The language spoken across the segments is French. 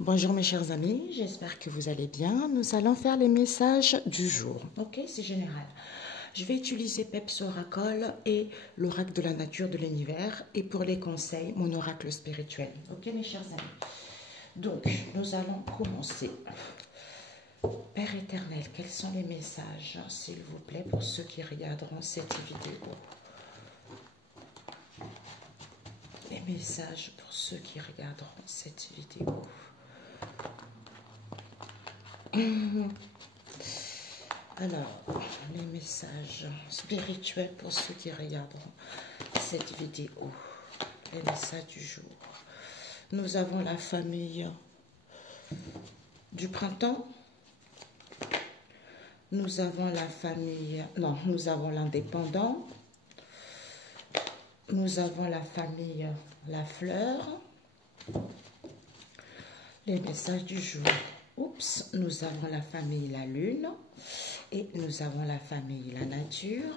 Bonjour mes chers amis, j'espère que vous allez bien. Nous allons faire les messages du jour. Ok, c'est général. Je vais utiliser Peps Oracle et l'oracle de la nature de l'univers. Et pour les conseils, mon oracle spirituel. Ok mes chers amis. Donc, nous allons commencer. Père éternel, quels sont les messages, s'il vous plaît, pour ceux qui regarderont cette vidéo? Les messages pour ceux qui regarderont cette vidéo. Alors, les messages spirituels pour ceux qui regarderont cette vidéo. Les messages du jour. Nous avons la famille du printemps. Nous avons la famille... Non, nous avons l'indépendant. Nous avons la famille la fleur. Les messages du jour. Oups, nous avons la famille la lune. Et nous avons la famille la nature.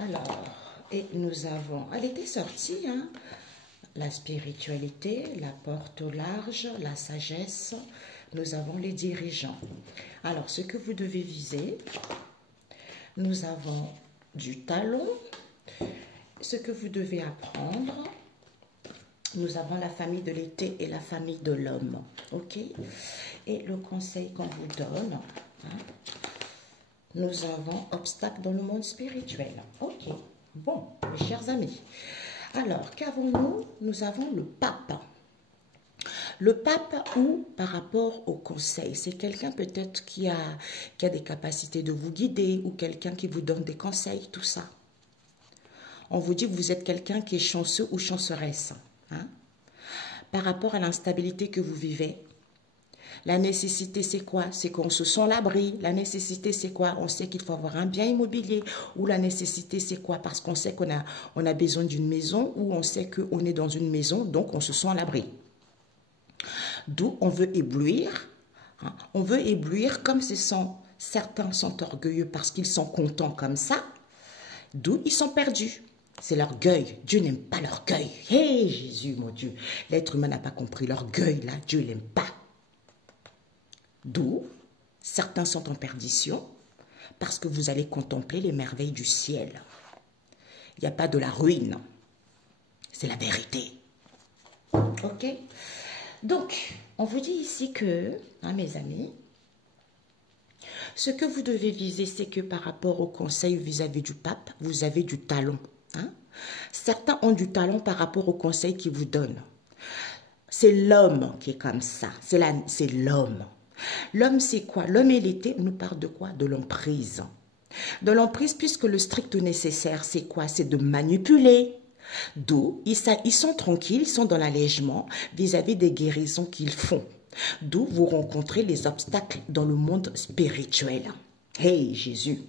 Alors, et nous avons... Elle était sortie, hein? La spiritualité, la porte au large, la sagesse. Nous avons les dirigeants. Alors, ce que vous devez viser, nous avons du talon. Ce que vous devez apprendre, nous avons la famille de l'été et la famille de l'homme. Ok? Et le conseil qu'on vous donne, hein, nous avons obstacle dans le monde spirituel. Ok. Bon, mes chers amis. Alors, qu'avons-nous? Nous avons le pape. Le pape, ou par rapport au conseil, c'est quelqu'un peut-être qui a des capacités de vous guider, ou quelqu'un qui vous donne des conseils, tout ça. On vous dit que vous êtes quelqu'un qui est chanceux ou chanceresse. Hein? Par rapport à l'instabilité que vous vivez, la nécessité c'est quoi? C'est qu'on se sent l'abri. La nécessité c'est quoi? On sait qu'il faut avoir un bien immobilier. Ou la nécessité c'est quoi? Parce qu'on sait qu'on a besoin d'une maison, ou on sait qu'on est dans une maison, donc on se sent à l'abri. D'où on veut éblouir. Hein? On veut éblouir comme certains sont orgueilleux parce qu'ils sont contents comme ça. D'où ils sont perdus. C'est l'orgueil. Dieu n'aime pas l'orgueil. Hé, Jésus, mon Dieu. L'être humain n'a pas compris l'orgueil, là. Dieu n'aime pas. D'où certains sont en perdition parce que vous allez contempler les merveilles du ciel. Il n'y a pas de la ruine. C'est la vérité. Ok? Donc, on vous dit ici que, hein, mes amis, ce que vous devez viser, c'est que par rapport au conseil vis-à-vis du pape, vous avez du talent. Hein? Certains ont du talent par rapport au conseil qu'ils vous donnent. C'est l'homme qui est comme ça. C'est l'homme. L'homme, c'est quoi? L'homme et l'été nous parle de quoi? De l'emprise. De l'emprise, puisque le strict nécessaire, c'est quoi? C'est de manipuler. D'où ils sont tranquilles, ils sont dans l'allègement vis-à-vis des guérisons qu'ils font. D'où vous rencontrez les obstacles dans le monde spirituel. Hey Jésus!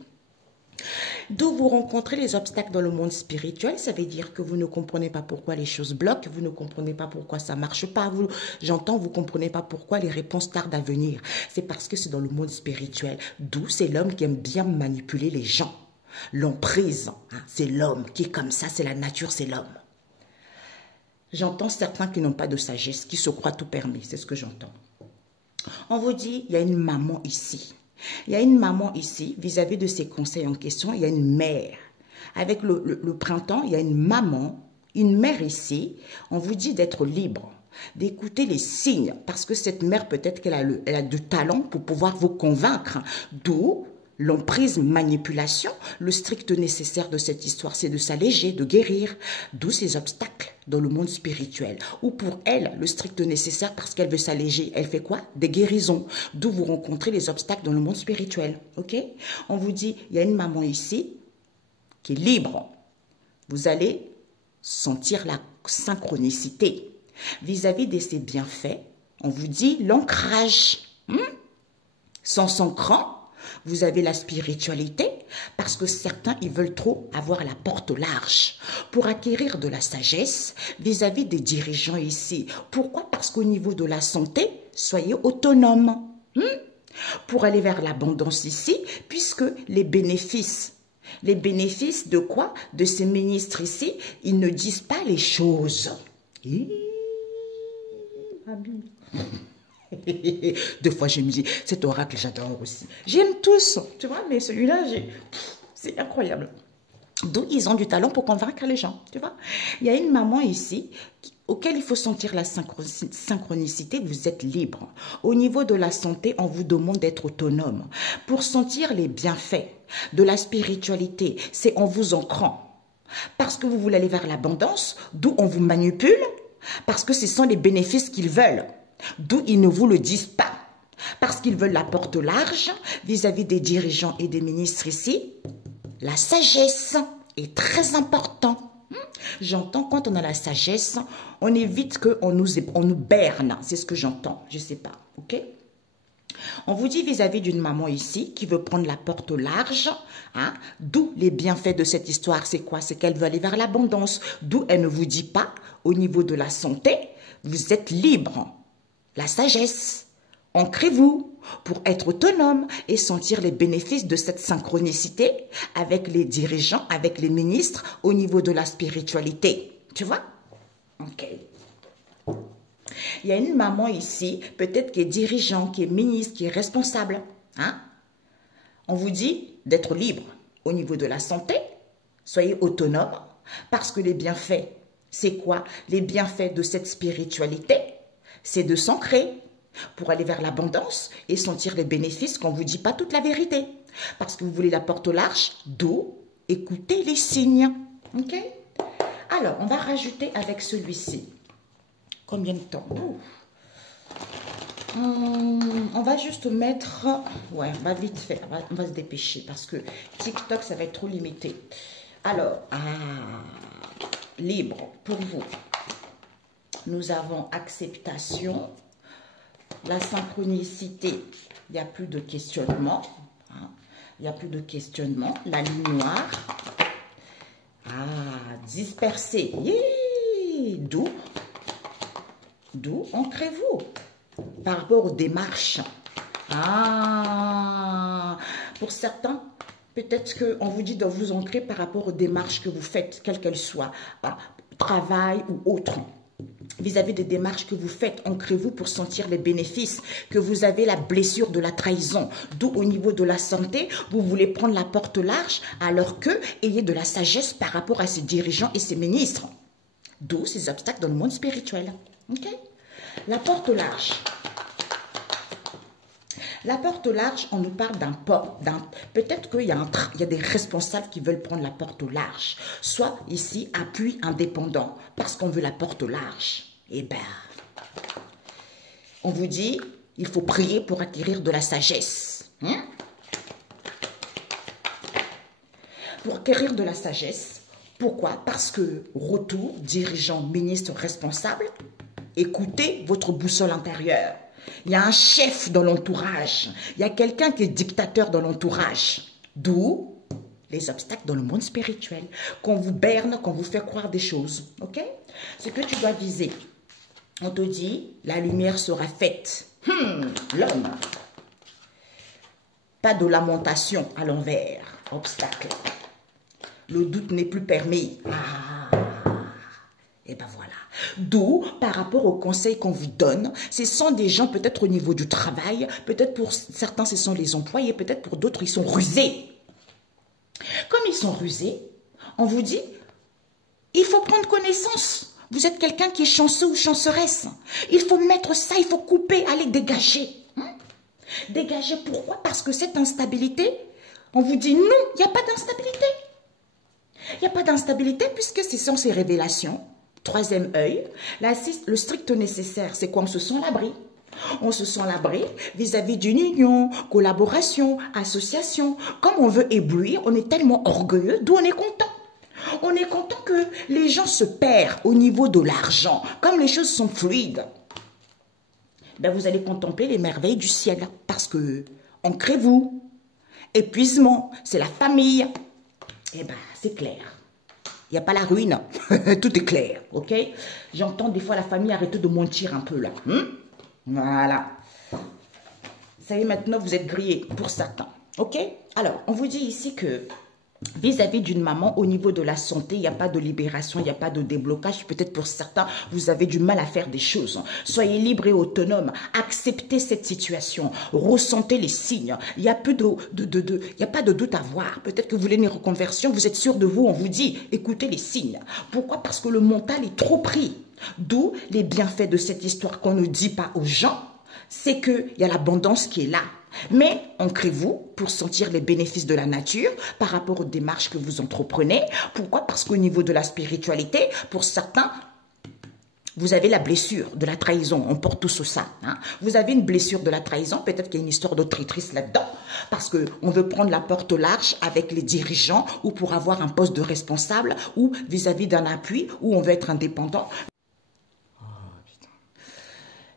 D'où vous rencontrez les obstacles dans le monde spirituel, ça veut dire que vous ne comprenez pas pourquoi les choses bloquent, vous ne comprenez pas pourquoi ça ne marche pas. J'entends, vous ne comprenez pas pourquoi les réponses tardent à venir. C'est parce que c'est dans le monde spirituel. D'où c'est l'homme qui aime bien manipuler les gens. L'emprise, hein, c'est l'homme qui est comme ça, c'est la nature, c'est l'homme. J'entends certains qui n'ont pas de sagesse, qui se croient tout permis, c'est ce que j'entends. On vous dit, il y a une maman ici. Il y a une maman ici, vis-à-vis de ces conseils en question, il y a une mère. Avec le printemps, il y a une maman, une mère ici. On vous dit d'être libre, d'écouter les signes, parce que cette mère, peut-être qu'elle a du talent pour pouvoir vous convaincre. D'où l'emprise, manipulation, le strict nécessaire de cette histoire, c'est de s'alléger, de guérir. D'où ces obstacles dans le monde spirituel. Ou pour elle, le strict nécessaire, parce qu'elle veut s'alléger, elle fait quoi? Des guérisons. D'où vous rencontrez les obstacles dans le monde spirituel. Ok? On vous dit, il y a une maman ici qui est libre. Vous allez sentir la synchronicité. Vis-à-vis de ses bienfaits, on vous dit l'ancrage. Sans s'ancrant, vous avez la spiritualité, parce que certains, ils veulent trop avoir la porte large pour acquérir de la sagesse vis-à-vis des dirigeants ici. Pourquoi? Parce qu'au niveau de la santé, soyez autonome. Pour aller vers l'abondance ici, puisque les bénéfices de quoi? De ces ministres ici, ils ne disent pas les choses. Amis. Deux fois, je me dis, cet oracle, j'adore aussi. J'aime tous, tu vois, mais celui-là, c'est incroyable. D'où ils ont du talent pour convaincre les gens, tu vois. Il y a une maman ici auquel il faut sentir la synchronicité, vous êtes libre. Au niveau de la santé, on vous demande d'être autonome. Pour sentir les bienfaits de la spiritualité, c'est en vous ancrant. Parce que vous voulez aller vers l'abondance, d'où on vous manipule, parce que ce sont les bénéfices qu'ils veulent, d'où ils ne vous le disent pas. Parce qu'ils veulent la porte large vis-à-vis des dirigeants et des ministres ici. La sagesse est très importante. J'entends quand on a la sagesse, on évite qu'on nous berne. C'est ce que j'entends. Je ne sais pas. Ok? On vous dit vis-à-vis d'une maman ici qui veut prendre la porte au large. Hein? D'où les bienfaits de cette histoire. C'est quoi? C'est qu'elle veut aller vers l'abondance. D'où elle ne vous dit pas, au niveau de la santé, vous êtes libre. La sagesse. Ancrez-vous pour être autonome et sentir les bénéfices de cette synchronicité avec les dirigeants, avec les ministres au niveau de la spiritualité. Tu vois? Ok. Il y a une maman ici, peut-être qui est dirigeant, qui est ministre, qui est responsable. Hein? On vous dit d'être libre au niveau de la santé. Soyez autonome parce que les bienfaits, c'est quoi? Les bienfaits de cette spiritualité, c'est de s'ancrer pour aller vers l'abondance et sentir les bénéfices qu'on ne vous dit pas toute la vérité. Parce que vous voulez la porte au large, d'où écoutez les signes. Ok? Alors, on va rajouter avec celui-ci. Combien de temps? On va juste mettre... Ouais, on va vite faire. On va se dépêcher parce que TikTok, ça va être trop limité. Alors, libre pour vous. Nous avons acceptation. La synchronicité, il n'y a plus de questionnement. Hein? Il n'y a plus de questionnement. La ligne noire. Dispersé. D'où ancrez-vous par rapport aux démarches. Pour certains, peut-être qu'on vous dit de vous ancrer par rapport aux démarches que vous faites, quelles qu'elles soient, travail ou autre. Vis-à-vis des démarches que vous faites, ancrez-vous pour sentir les bénéfices, que vous avez la blessure de la trahison. D'où au niveau de la santé, vous voulez prendre la porte large alors que ayez de la sagesse par rapport à ces dirigeants et ces ministres. D'où ces obstacles dans le monde spirituel. Ok? La porte large. La porte large, on nous parle d'un port. Peut-être qu'il y a des responsables qui veulent prendre la porte au large. Soit ici, appui indépendant, parce qu'on veut la porte au large. Eh bien, on vous dit, il faut prier pour acquérir de la sagesse. Hein? Pour acquérir de la sagesse. Pourquoi? Parce que, retour, dirigeant, ministre, responsable, écoutez votre boussole intérieure. Il y a un chef dans l'entourage. Il y a quelqu'un qui est dictateur dans l'entourage. D'où les obstacles dans le monde spirituel. Qu'on vous berne, qu'on vous fait croire des choses. Ok? Ce que tu dois viser. On te dit, la lumière sera faite. L'homme. Pas de lamentation à l'envers. Obstacle. Le doute n'est plus permis. Et ben voilà. D'où, par rapport aux conseils qu'on vous donne, ce sont des gens peut-être au niveau du travail, peut-être pour certains ce sont les employés, peut-être pour d'autres ils sont rusés. Comme ils sont rusés, on vous dit, il faut prendre connaissance. Vous êtes quelqu'un qui est chanceux ou chanceresse. Il faut mettre ça, il faut couper, aller dégager. Dégager pourquoi? Parce que cette instabilité, on vous dit non, il n'y a pas d'instabilité. Il n'y a pas d'instabilité puisque ce sont ces révélations. Troisième œil, le strict nécessaire, c'est quoi? On se sent à l'abri. On se sent à l'abri vis-à-vis d'une union, collaboration, association. Comme on veut éblouir, on est tellement orgueilleux, d'où on est content. On est content que les gens se perdent au niveau de l'argent. Comme les choses sont fluides, ben vous allez contempler les merveilles du ciel. Parce que, ancrez-vous. Épuisement, c'est la famille. Eh ben, c'est clair. Il n'y a pas la ruine. Tout est clair, ok? J'entends des fois la famille arrêter de mentir un peu là. Voilà. Ça y est, maintenant, vous êtes grillés pour certains, ok? Alors, on vous dit ici que vis-à-vis d'une maman, au niveau de la santé, il n'y a pas de libération, il n'y a pas de déblocage. Peut-être pour certains, vous avez du mal à faire des choses. Soyez libre et autonome. Acceptez cette situation. Ressentez les signes. Il n'y a, il y a pas de doute à avoir. Peut-être que vous voulez une reconversion, vous êtes sûr de vous, on vous dit, écoutez les signes. Pourquoi? Parce que le mental est trop pris. D'où les bienfaits de cette histoire qu'on ne dit pas aux gens. C'est qu'il y a l'abondance qui est là. Mais ancrez-vous pour sentir les bénéfices de la nature par rapport aux démarches que vous entreprenez. Pourquoi? Parce qu'au niveau de la spiritualité, pour certains, vous avez la blessure de la trahison. On porte tous ça. Hein? Vous avez une blessure de la trahison. Peut-être qu'il y a une histoire de traîtrise là-dedans. Parce qu'on veut prendre la porte large avec les dirigeants ou pour avoir un poste de responsable ou vis-à-vis d'un appui ou on veut être indépendant.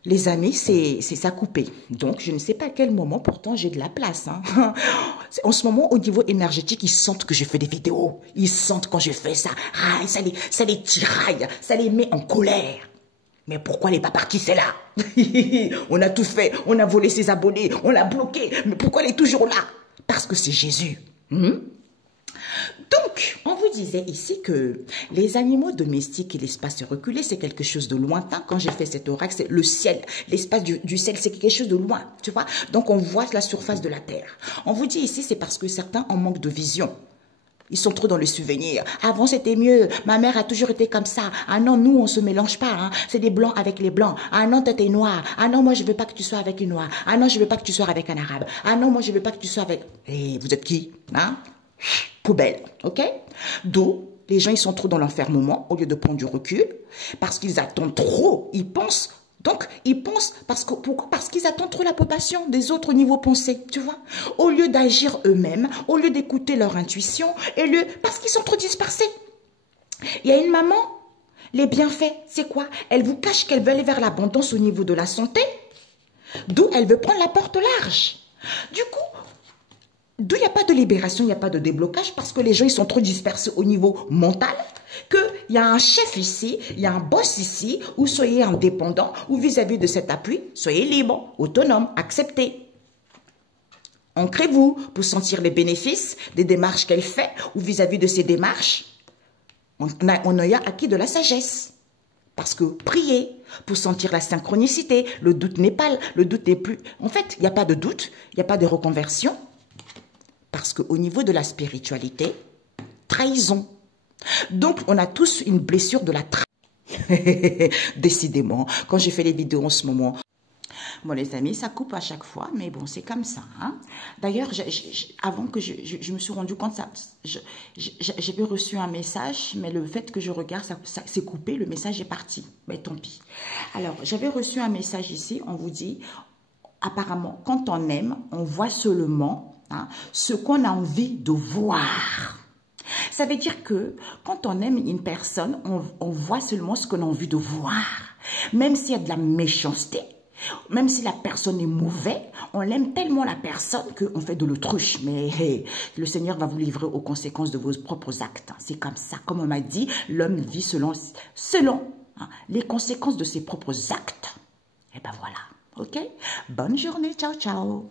Les amis, c'est ça coupé. Donc, je ne sais pas à quel moment, pourtant, j'ai de la place. Hein. En ce moment, au niveau énergétique, ils sentent que je fais des vidéos. Ils sentent quand je fais ça. Ah, ça les tiraille, ça les met en colère. Mais pourquoi elle n'est pas partie, c'est là? On a tout fait, on a volé ses abonnés, on l'a bloqué. Mais pourquoi elle est toujours là? Parce que c'est Jésus. Donc, on vous disait ici que les animaux domestiques et l'espace reculé, c'est quelque chose de lointain. Quand j'ai fait cet oracle, c'est le ciel. L'espace du ciel, c'est quelque chose de loin, tu vois. Donc, on voit la surface de la terre. On vous dit ici, c'est parce que certains en manquent de vision. Ils sont trop dans le souvenir. Avant, c'était mieux. Ma mère a toujours été comme ça. Ah non, nous, on se mélange pas. Hein. C'est des blancs avec les blancs. Ah non, toi, t'es noir. Ah non, moi, je veux pas que tu sois avec une noire. Ah non, je veux pas que tu sois avec un arabe. Ah non, moi, je veux pas que tu sois avec... Eh, vous êtes qui? Hein? Poubelle, ok? D'où les gens, ils sont trop dans l'enfermement au lieu de prendre du recul parce qu'ils attendent trop. Ils pensent... Donc, ils pensent, pourquoi? Parce qu'ils attendent trop l'approbation des autres au niveau pensée, tu vois. Au lieu d'agir eux-mêmes, au lieu d'écouter leur intuition, parce qu'ils sont trop dispersés. Il y a une maman, les bienfaits, c'est quoi? Elle vous cache qu'elle veut aller vers l'abondance au niveau de la santé, d'où elle veut prendre la porte large. Du coup, d'où il n'y a pas de libération, il n'y a pas de déblocage, parce que les gens, ils sont trop dispersés au niveau mental, qu'il y a un chef ici, il y a un boss ici, ou soyez indépendant, ou vis-à-vis de cet appui, soyez libre, autonome, acceptez. Ancrez-vous pour sentir les bénéfices des démarches qu'elle fait, ou vis-à-vis de ces démarches, on y a acquis de la sagesse. Parce que priez pour sentir la synchronicité, le doute n'est plus... En fait, il n'y a pas de doute, il n'y a pas de reconversion, parce qu'au niveau de la spiritualité, trahison. Donc, on a tous une blessure de la trahison. Décidément, quand je fais les vidéos en ce moment, bon les amis, ça coupe à chaque fois, mais bon, c'est comme ça. Hein? D'ailleurs, avant que je me suis rendu compte, j'avais reçu un message, mais le fait que je regarde, ça s'est coupé, le message est parti. Mais tant pis. Alors, j'avais reçu un message ici, on vous dit, apparemment, quand on aime, on voit seulement ce qu'on a envie de voir. Ça veut dire que quand on aime une personne, on voit seulement ce qu'on a envie de voir. Même s'il y a de la méchanceté, même si la personne est mauvaise, on l'aime tellement la personne qu'on fait de l'autruche. Mais hey, le Seigneur va vous livrer aux conséquences de vos propres actes. C'est comme ça. Comme on m'a dit, l'homme vit selon les conséquences de ses propres actes. Et ben voilà. Ok? Bonne journée. Ciao, ciao.